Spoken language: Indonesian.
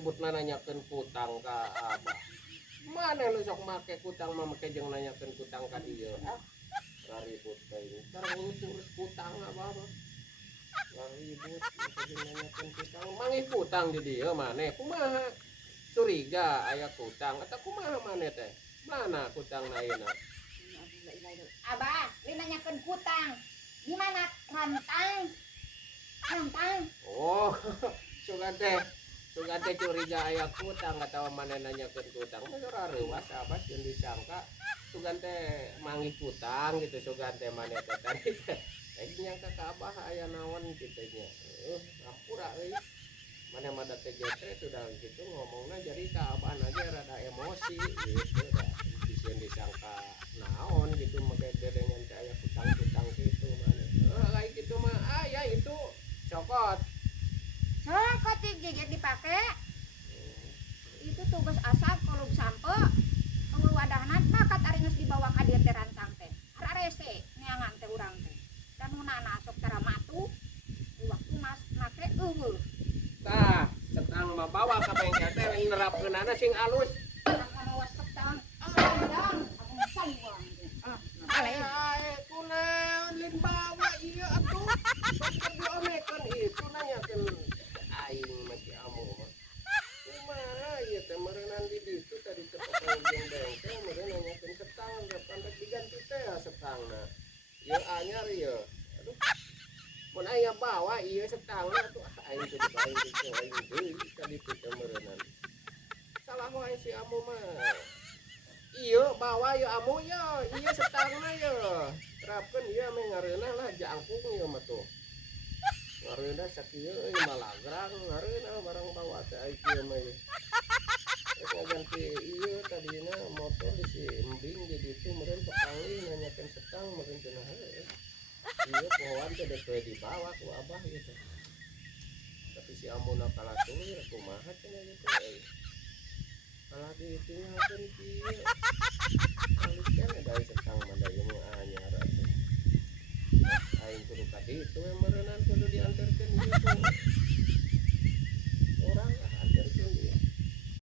ribut-ribut nanyakeun kutang ka Abah. Mana lu sok make kutang mah make jeung nanyakeun kutang ka dieu. Ribut teh. Tarang urus kutang Abah mah. Ribut jeung nanyakeun kutang. Mangih kutang di dieu maneh kumaha? Curiga aya kutang eta kumaha maneh teh? Mana kutang ayeuna? Abah, li nanyakeun kutang. Di mana rantang? Rantang. Oh, sugan teh curiga aya kutang atawa maneh nanyakeun kutang. Mah ora reuas Abah jeung disangka sugan teh mangih kutang gitu sugan teh maneh teh tadi teh. Nyangka ka Abah aya naon kitu nya. Hampura euy. Maneh mah teh sudah gitu ngomongna jadi ka Abah ge rada emosi gitu dah. Disieun disangka naon gitu make dedengan teh aya kutang-kutang kitu maneh. Lain kitu mah aya itu cokot. Cokot gigit dipake. Itu tugas asap kolom sampe. Tunggu wadahna bakat ari geus dibawa ka dieu teh rantang teh. Ara rese neangan teh urang teh. Dan munana sok tara matu. Waktu mas make eueuh. Tah, setang mah bawa ka bengkel teh nerapkeunana sing alus. Orang mawa setang. Dang, aku sayang. Kunaon lin bawa ieu atuh. Sok diomekeun itu nanyakeun aing masih amo mah. Kumaha ieu teh meureunnan di ditu tadi teh jeung bengkel meureun nanyakeun setang rek diganti teh setangna. Ieu anyar ieu. Aduh. Mun aya bawa ieu setangna tuh aing teh dibawa aing deui tadi teh meureunnan. Salah wae si amo mah. Ieu bawa ieu amo ieu, ieu setangna ieu. Terapkeun ieu ame ngareunah lah jangkung ieu mah tuh. Ngareunah sakieu euy malagrang ngareunah barang bawa teh ai kieu mah ieu. Terus ngaganti ieu tadina motor di si embing di ditu meureun pepangi nanyakeun setang meureun cenah heueuh. Ieu pohon teh deuk dibawa ku Abah ieu teh. Tapi si amuna kalatur kumaha cenah gitu euy. Kalah ditinggalkeun kieu. Alikeun da setang mah da ieu mah anyar atuh. Aing kudu ka ditu meureunnan kudu dianterkeun ieu tuh.